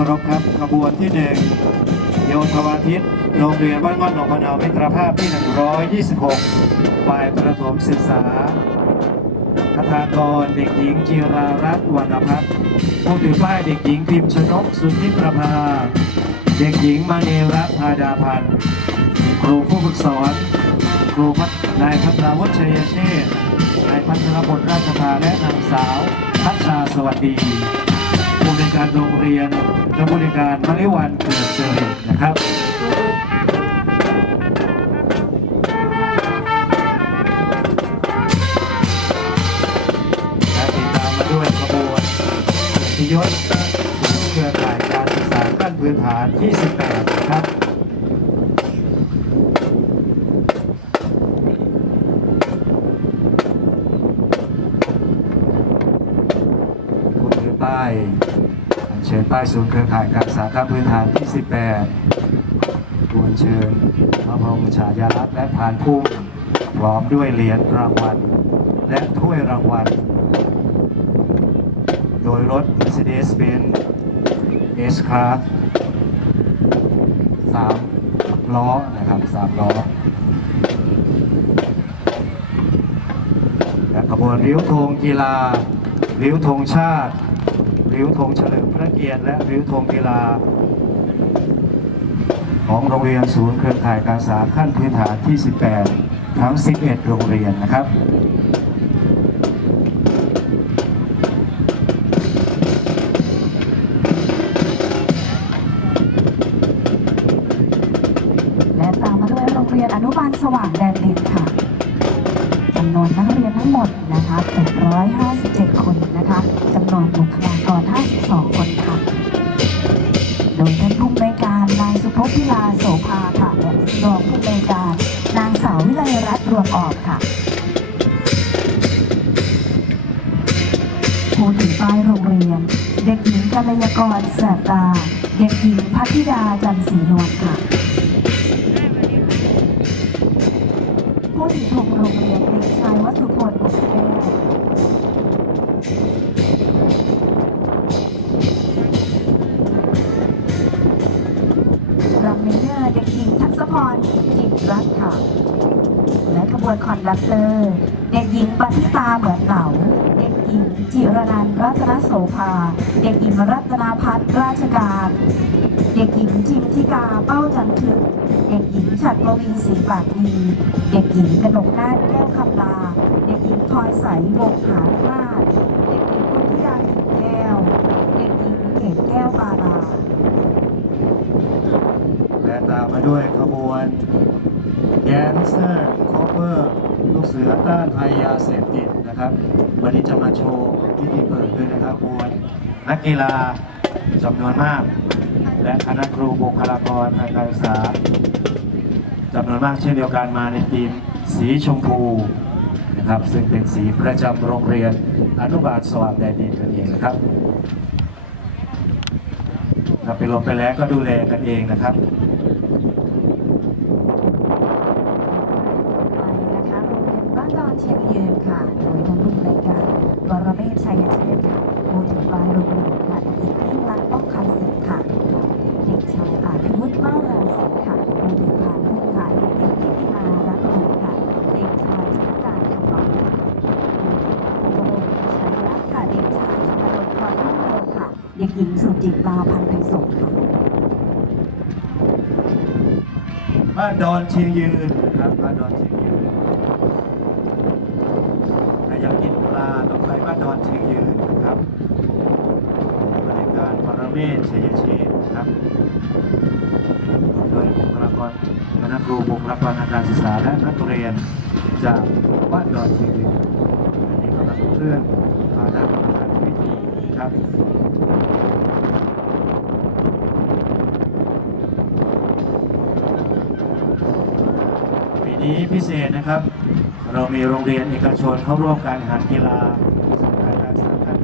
เคารพครับขบวนที่หนึ่งโยธวาทิตโรงเรียนบ้านม่อนหนองมะนาวมิตรภาพที่ 126 ฝ่ายประถมศึกษาคทากรเด็กหญิงจิรารัตน์วรรณพัฒน์ผู้ถือป้ายเด็กหญิงพิมพ์ชนกสุทธิประภา เด็กหญิงมาเนรัตพาดาพันธ์ครูผู้ฝึกสอนครูพัฒนายพัทราวุฒิชัยเชษนายพัทรพลราชพาและนางสาวพัชชาสวัสดีผู้ในการโรงเรียน และผู้ในการมริวันเกิดเจรินะครับและติดตามมาด้วยขบวนเกียรติยศเครือข่ายการศึกษาขั้นพื้นฐาน 28 นะครับายศูนย์เครือข่ายการศึกษาขั้นพื้นฐานที่ 18 ควรเชิญพระบรมฉายาลักษณ์และผ่านพุ่มพร้อมด้วยเหรียญรางวัล และถ้วยรางวัล โดยรถ Mercedes-Benz S-Class สามล้อนะครับสามล้อและขบวนริ้วธงกีฬาริ้วธงชาติริ้วธงเฉลิม ระเกียรติและริ้วธงกีฬา ของโรงเรียนศูนย์เครือข่ายการศึกษาขั้นพื้นฐานที่ 18 ทั้ง 11 โรงเรียนนะครับและตามมาด้วยโรงเรียนอนุบาลสว่างแดนดินค่ะจำนวนนักเรียนทั้งหมดนะคะ857 วนคอนดักเตอร์เด็กหญิงปฏิตาเหมือนเหลาเด็กหญิงจิรนันรัตนโสภา เด็กหญิงรัตนาพัฒน์ราชการ เด็กหญิงจิมทิกาเป้าจันทึก เด็กหญิงฉัตรปวีศรีปากดี เด็กหญิงกนกนาแก้วคำลา เด็กหญิงพลอยใสวงหาพาดเด็กหญิงพุทธิดาถิ่นแก้ว เด็กหญิงเกศแก้วปาลาและตามมาด้วยขบวนแดนเซอร์ วอร์ลูกเสือต้านภัยยาเสพติดนะครับ วันนี้จะมาโชว์พิธีเปิดด้วยนะครับมวลนักกีฬาจำนวนมาก และคณะครูบุคลากรทางการศึกษาจำนวนมากเช่นเดียวกันมาในทีมสีชมพูนะครับซึ่งเป็นสีประจำโรงเรียนอนุบาลสว่างแดนดินกันเองนะครับถ้าไปลงไปแล้วก็ดูแลกันเองนะครับ ไปนะคะโรงเรียนบ้านดอนเชียงยืนค่ะ โดยท่านผู้อำนวยการวรเมศชัยเชษฐ์ค่ะผู้ถือป้ายโรงเรียนค่ะเด็กหญิงยิ่งรักษณ์ป้องคำสิทธิ์ค่ะ เด็กชายอาภิวุฒิเมาราศีค่ะผู้ถือพานผู้ค่ะเด็กหญิงทิติมารักรู้ค่ะ เด็กชายชนการคำบอกค่ะผู้ถือชัยรัตน์ค่ะ เด็กชายธนดลพรรุ่งเรืองค่ะ เด็ก หญิงสุจิตราพันธ์ไพศาลค่ะบ้านดอนเชียงยืนนะครับบ้านดอนเชียงยืนถ้าอยากกินปลาต้องไปบ้านดอนเชียงยืนนะครับบริการปรเมศชัยเชษฐ์นะครับโดยบุคลากรคณะครูบุคลากรทางการศึกษาและนักเรียนจากบ้านดอนเชียงยืนอันนี้กำลังเคลื่อนผ่านหน้ากรรมการพิธีครับ นี้พิเศษนะครับ เรามีโรงเรียนเอกชนเข้าร่วมการแข่งขันกีฬาสำคัญการสำคัญ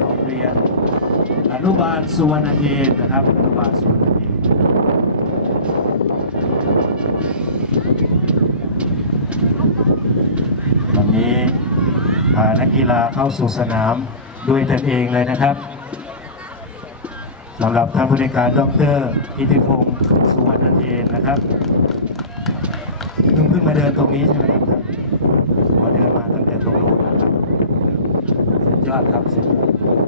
โรงเรียนอนุบาลสุวรรณเทนนะครับอนุบาลสุวรรณเทนวันนี้พานักกีฬาเข้าสู่สนามด้วยตนเองเลยนะครับ สำหรับท่านผู้ในการดรกิติพงศ์สุวรรณเทนนะครับเพิ่งเพิ่งมาเดินตรงนี้ใช่ไหมครับท่าเดินมาตั้งแต่ตรงนู้นนะครับสุดยอดครับสุดยอด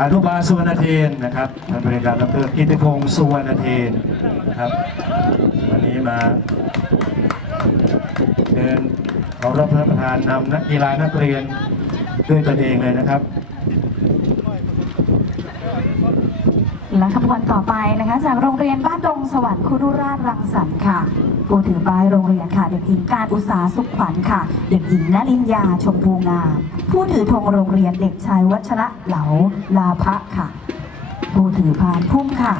อนุบาลสุวรรณเทนนะครับท่านบริการดรกิติพงศ์สุวรรณเทนนะครับ มาเดินเคารพพระประธานนำนักกีฬานักเรียนด้วยตนเองเลยนะครับ และขบวนต่อไปนะคะ จากโรงเรียนบ้านดงสวรรค์คุรุราชรังสรรค์ค่ะผู้ถือป้ายโรงเรียนค่ะ เด็กหญิงการอุตสาสุขขวัญค่ะ เด็กหญิงนลินยาชมพูงาม ผู้ถือธงโรงเรียนเด็กชายวัชระเหลาลาภะค่ะ ผู้ถือพานพุ่มค่ะ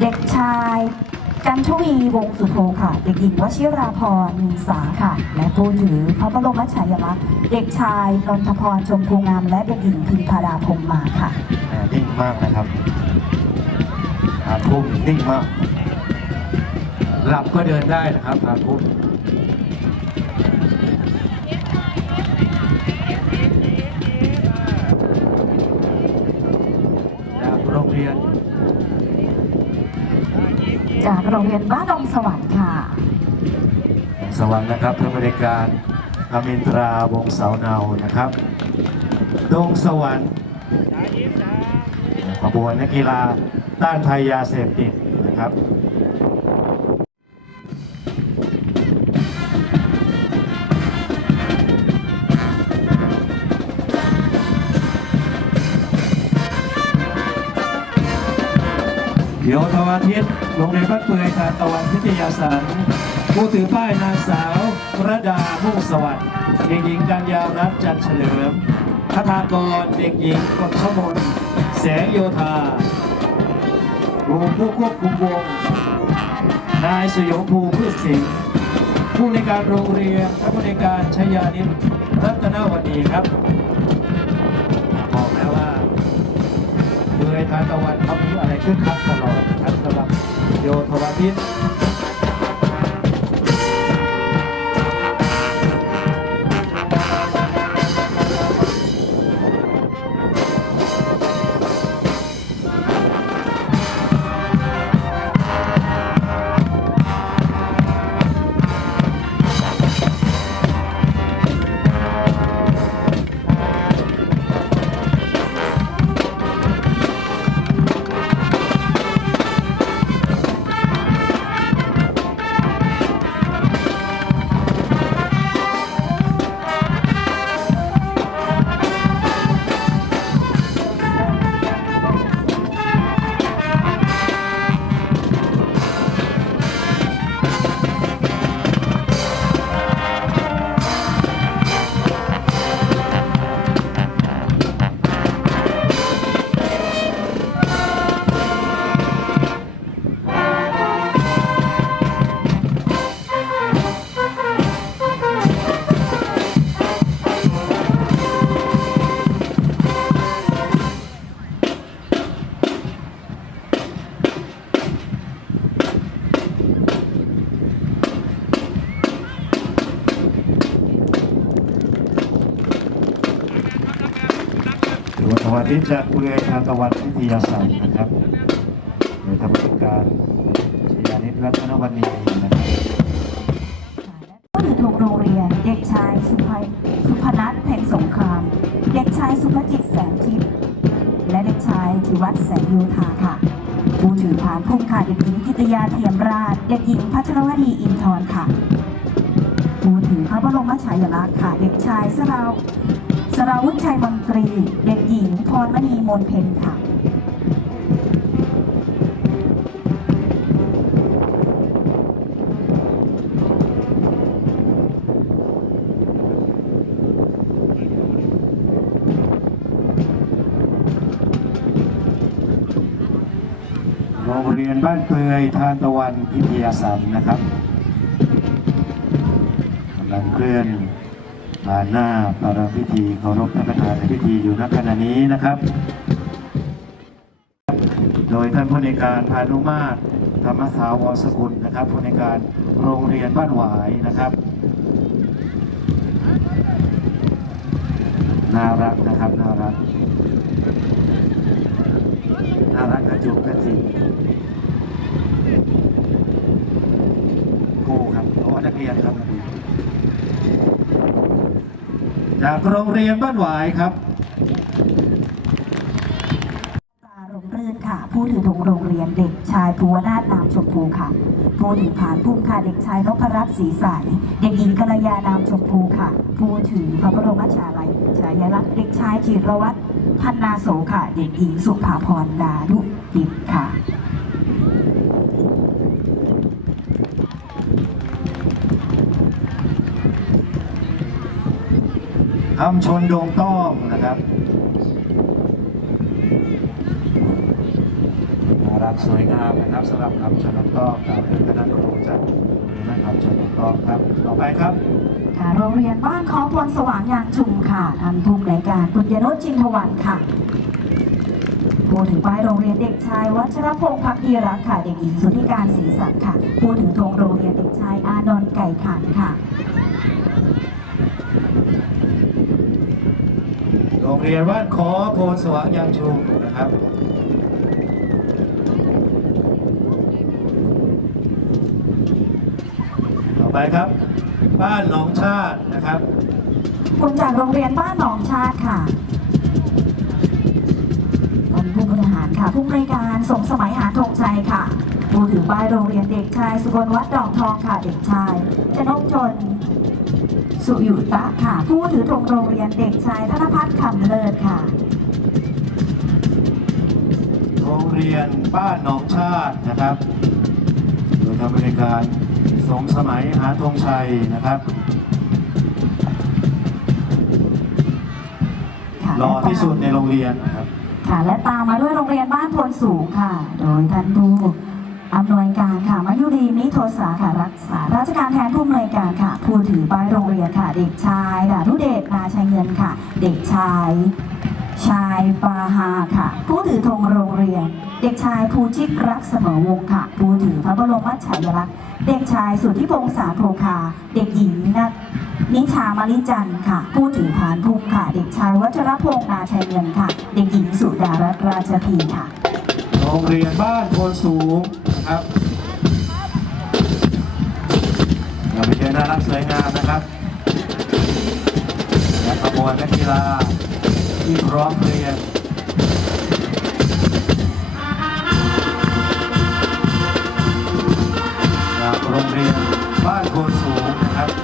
เด็กชาย กันทวีวงศ์สุโธค่ะ เด็กหญิงวชิราพรมีสาค่ะ และผู้ถือพระบรมฉายาลักษณ์เด็กชายนนทพรชมพูงาม และเด็กหญิงพิมพาดาพงมาค่ะแหม่นิ่งมากนะครับผานพุ่มนิ่งมาก หลับก็เดินได้นะครับผานพุ่มจากโรงเรียน จากโรงเรียนบ้านดงสวรรค์ค่ะ สวรรค์นะครับท่านบริการอมินตราวงศ์เสาเนานะครับดงสวรรค์ขบวนนักกีฬาต้านภัยยาเสพติดนะครับโยธวาทิต โรงเรียนบ้านเปื่อยทานตะวันพิทยาสันผู้ถือป้ายนางสาวระดามุ่งสวัสดิ์เด็กหญิงกัญญารัตน์จันเฉลิมคทากรเด็กหญิงกฎชมนแสงโยธารูผู้ควบคุมวงนายสยมภูพืชสิงห์ผู้ในการโรงเรียนและผู้ในการชยานิตรัตนวดีครับบอกแล้วว่าเดือทานตะวันเขามีอะไรขึ้นคักตลอด โวาทิตโยธวาทิตจากเดือยทานตะวันพิทยาสันนะครับโดยทำกิจการชยานิตรัตนวดีนะครับผู้ถือธงโรงเรียน เด็กชายสุภยสุพนัทเพ็ญสงคราม เด็กชายสุภจิตแสงทิพย์และเด็กชายธิวัฒน์แสงโยธาค่ะ ผู้ถือผานพุ่มค่ะเด็กหญิงกิตยาเทียมราชเด็กหญิงพัชรวดีอินทร์ค่ะ ผู้ถือพระบรมฉายาลักษณ์ค่ะ เด็กชายสราว สราวุฒิชัยมนตรี เด็กหญิงพรมณีมนเพนค่ะโรงเรียนบ้านเปือยทานตะวันพิทยาสันนะครับกำลังเคลื่อน ผ่านหน้าประรพิธีเคารพพระประธานในพิธีอยู่ณขณะนี้นะครับ โดยท่านผู้ในการพานุมาตรธรรมสาวรสกุลนะครับผู้ในการโรงเรียนบ้านหวายนะครับน่ารักนะครับน่ารักน่ารักกระจุกกระจิกครูครับโอ้นักเรียนครับ จากโรงเรียนบ้านหวายครับตาลงรื่นค่ะ ผู้ถือธงโรงเรียนเด็กชายภูวนาถนามชมพูค่ะ ผู้ถือผานพุ่มค่ะเด็กชายนพรัตน์ศรีใสเด็กหญิงกัลยานามชมพูค่ะ ผู้ถือพระบรมฉายาลัยฉายาลักษณ์เด็กชายจิรวัตรพันนาโสค่ะ เด็กหญิงสุภาพรดาดุดิบค่ะ คำชนดงต้องนะครับน่ารักสวยงามนะครับสำหรับคำชนดงต้องกล่าวถึงคณะครูจากนักคำชนดงต้องครับ ต่อไปครับค่ะโรงเรียนบ้านคอพลสว่างยางชุมค่ะท่านผู้อำนวยการปุญญนุชจินทวันค่ะผู้ถือป้ายโรงเรียนเด็กชายวัชรพงษ์พักดีรักค่ะเด็กหญิงสุธิการศรีสักดิ์ค่ะผู้ถือธงโรงเรียนเด็กชายอานนท์ไก่ขันค่ะ โรงเรียนบ้านขอโพนสว่างยางชุมนะครับต่อไปครับ บ้านหนองชาตินะครับคุณจากโรงเรียนบ้านหนองชาติค่ะท่านผู้บริหารค่ะ ผู้บริการสมสมัยหาธงชัยค่ะ ผู้ถือป้ายโรงเรียนเด็กชาย สุกลวัฒน์ดอกทองค่ะ เด็กชายชนกชน สุยุตะค่ะ ผู้ถือธงโรงเรียนเด็กชายธนพัฒน์คำเลิศค่ะ โรงเรียนบ้านหนองชาตินะครับโดยทางบริการสมสมัยหาธงชัยนะครับค่ะหล่อที่สุดในโรงเรียนนะครับ ค่ะและตามมาด้วยโรงเรียนบ้านพลสูงค่ะ โดยท่านผู้ อำนวยการค่ะมายุรีมิโทสาค่ะรักษาราชการแทนผู้อำนวยการค่ะ ผู้ถือป้ายโรงเรียนค่ะ เด็กชายดารุเดชนาชัยเงินค่ะ เด็กชาย ชายปาฮาค่ะ ผู้ถือธงโรงเรียน เด็กชายภูชิตรักเสมอวงค่ะ ผู้ถือพระบรมฉายาลักษณ์เด็กชายสุทธิพงษ์สาโทคา เด็กหญิงนัทนิชามาริจันค่ะ ผู้ถือผานภูมิค่ะ เด็กชายวัชรพงษ์นาชัยเงินค่ะ เด็กหญิงสุดารัตน์ราชพีค่ะ โรงเรียนบ้านโพนสูงนะครับเราไปเจอน่ารักสวยงามนะครับและขบวนนักกีฬาที่พร้อมเรียงจากโรงเรียนบ้านโพนสูงนะครับ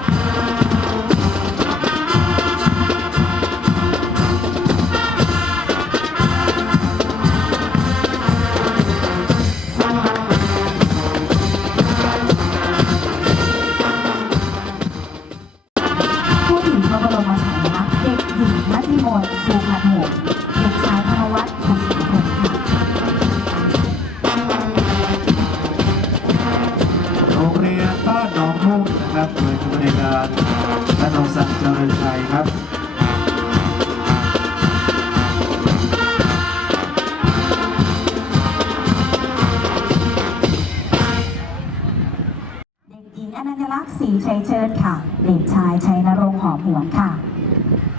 อนัญลักษณ์ศรีชัยเชิดค่ะ เด็กชายชัยนรงค์หอมหวนค่ะ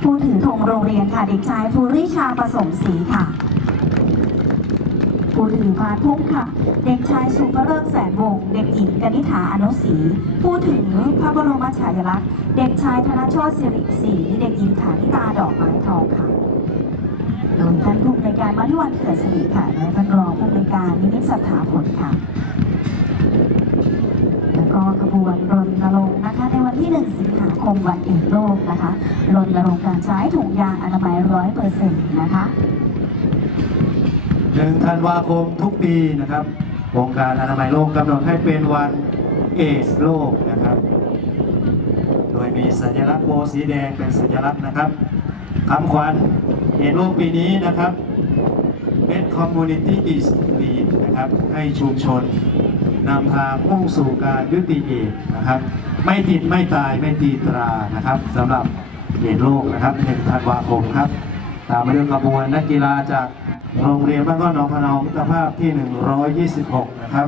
ผู้ถือธงโรงเรียนค่ะเด็กชายภูริชาประสมศรีค่ะ ผู้ถือพานพุ่มค่ะ เด็กชายสุภเริกแสนวงศ์เด็กหญิงกนิษฐาอนุศรีผู้ถือพระบรมฉายาลักษณ์ เด็กชายธนโชติสิริศรีเด็กหญิงฐานิตาดอกไม้ทองค่ะโดยท่านผู้ในวยการมาริวันเขื่อนสิริค่ะและท่านรองผู้ในวยการนิมิตสถาผลค่ะ ขบวนรณรงค์นะคะในวันที่ 1 สิงหาคมวันเอกโลกนะคะรณรงค์การใช้ถุงยางอนามัยร้อยเปอร์เซ็นต์นะคะหนึ่งธันวาคมทุกปีนะครับองค์การอนามัยโลกกำหนดให้เป็นวันเอสโลกนะครับ โดยมีสัญลักษณ์โบสีแดงเป็นสัญลักษณ์นะครับคำขวัญเอสโลกปีนี้นะครับ Make Community is Lead นะครับให้ชุมชน นำทางมุ่งสู่การยุติเหตุนะครับ ไม่ติดไม่ตายไม่ตีตรานะครับสำหรับเหตุโลกนะครับ1ธันวาคมครับ ตามมาด้วยขบวนนักกีฬาจากโรงเรียนบ้านก้อนหนองพะนองมิตรภาพที่ 126 นะครับ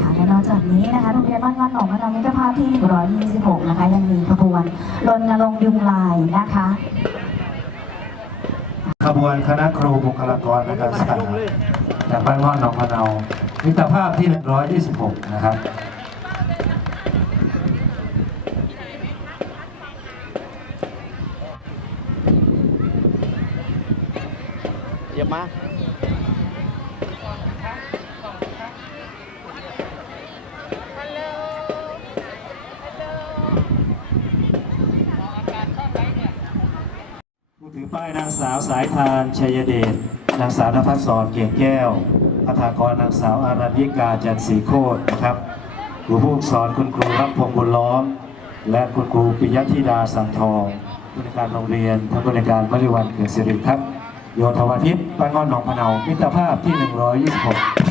ค่ะและนอกจากนี้นะคะโรงเรียนบ้านวัดหนองพะเนามิตรภา พที่ 126 นะคะ ยังมีขบวนรณรงค์ยุงลายนะคะ ขบวนคณะครูบุคลากรทางการศึกษาจากบ้านก้อนหนองพะนามิตรภาพที่ 126 นะครับเยียบมาผู้ถือป้ายนางสายทานชัยเดชนางสาวนภัสสรเกียรติแก้วพัฒากรนางสาวอารัญญิกาจันทร์ศรีโคตรนะครับครูผู้สอนคุณครูรับพงบุญล้อม และคุณครูปิยธิดาสังทองผู้ในการโรงเรียนท่านผู้ในการมริวันเกิดสิริครับ โยธวาทิตบ้านงอนหนองพะเนามิตรภาพที่ 126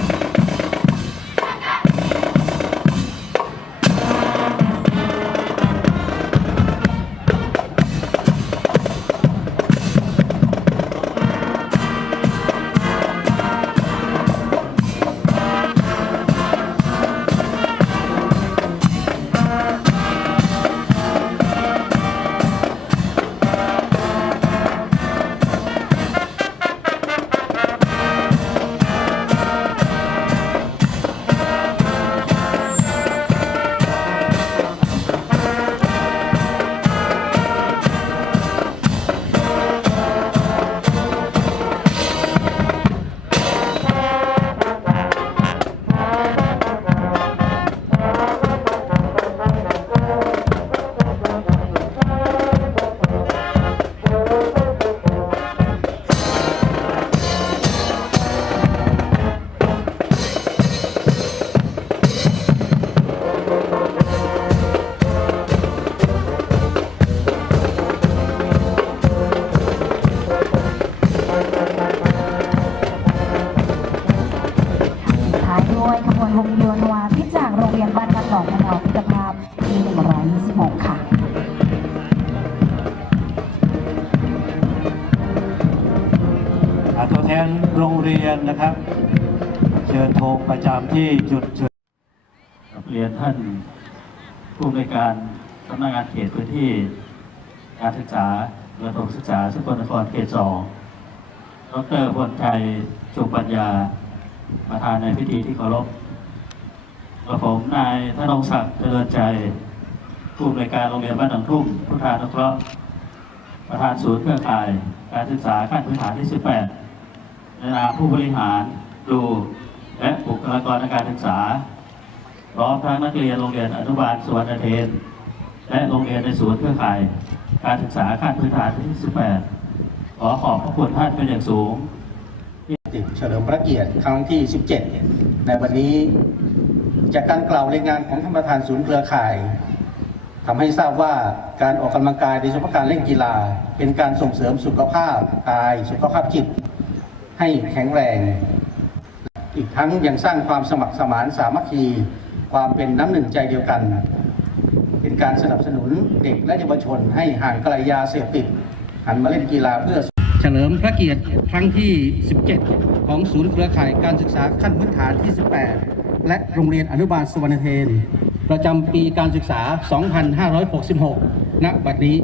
ที่จุดเชิญเรียนท่านผู้อำนวยการสำนักงานเขตพื้นที่การศึกษาประถมศึกษาสกลนครเขตสองดรพลชัยจุปัญญา ประธานในพิธีที่เคารพกระผมนายธนงศักดิ์เจริญใจ ผู้อำนวยการโรงเรียนบ้านหนองทุ่มพุทธานุเคราะห์ประธานศูนย์เครือข่าย การศึกษาขั้นพื้นฐานที่ 18 ในนามผู้บริหารครู และบุคลากรทางการศึกษา พร้อมทั้งนักเรียนโรงเรียนอนุบาลสวนเทน และโรงเรียนในศูนเครือข่าย การศึกษาขั้นพื้นฐานที่ 18 ขอขอบพระคุณท่านเป็นอย่างสูงติดเฉลิมพระเกียรติครั้งที่ 17 ในวันนี้จากการกล่าวรายงานของท่านประธานศูนย์เครือข่ายทำให้ทราบว่าการออกกำลังกายโดยเฉพาะการเล่นกีฬา เป็นการส่งเสริมสุขภาพกาย สุขภาพจิต ให้แข็งแรง อีกทั้งยังสร้างความสมัครสมานสามัคคี ความเป็นน้ำหนึ่งใจเดียวกัน เป็นการสนับสนุนเด็กและเยาวชนให้ห่างไกลยาเสพติดหันมาเล่นกีฬาเพื่อเฉลิมพระเกียรติครั้งที่ 17 ของศูนย์เครือข่ายการศึกษาขั้นพื้นฐานที่ 18 และโรงเรียนอนุบาลสุวรรณเทน ประจำปีการศึกษา 2566 ณ บัดนี้